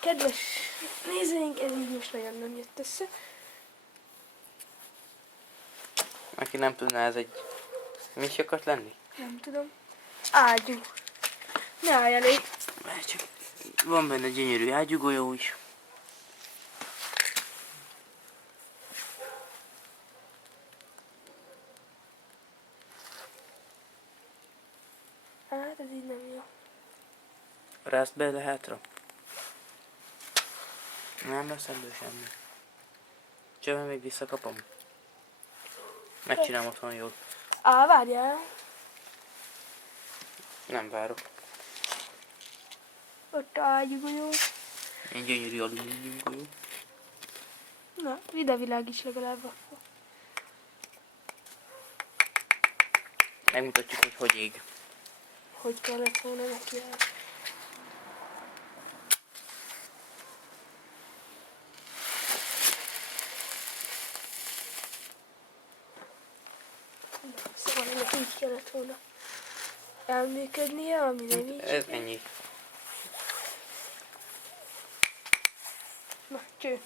Kedves nézőink, ez így most nagyon nem jött össze. Aki nem tudná, ez egy... Mi is akart lenni? Nem tudom. Ágyú. Ne állj elé. Mert csak van benne gyönyörű ágyúgolyó is. Hát ez így nem jó. Rázd bele hátra. Nem lesz ebből semmi. Csöven még visszakapom. Megcsinálom otthon jól. Várjál. Nem várok. Ott ágyúgolyó. Ilyen gyönyörű alumíniumgolyó. Na, ide világíts legalább akkor. Megmutatjuk, hogy hogy ég. Hogy kellett volna neki el. Szóval ennek így kellett volna elműködnie, ami nem így. Ez ennyi. Na, cső.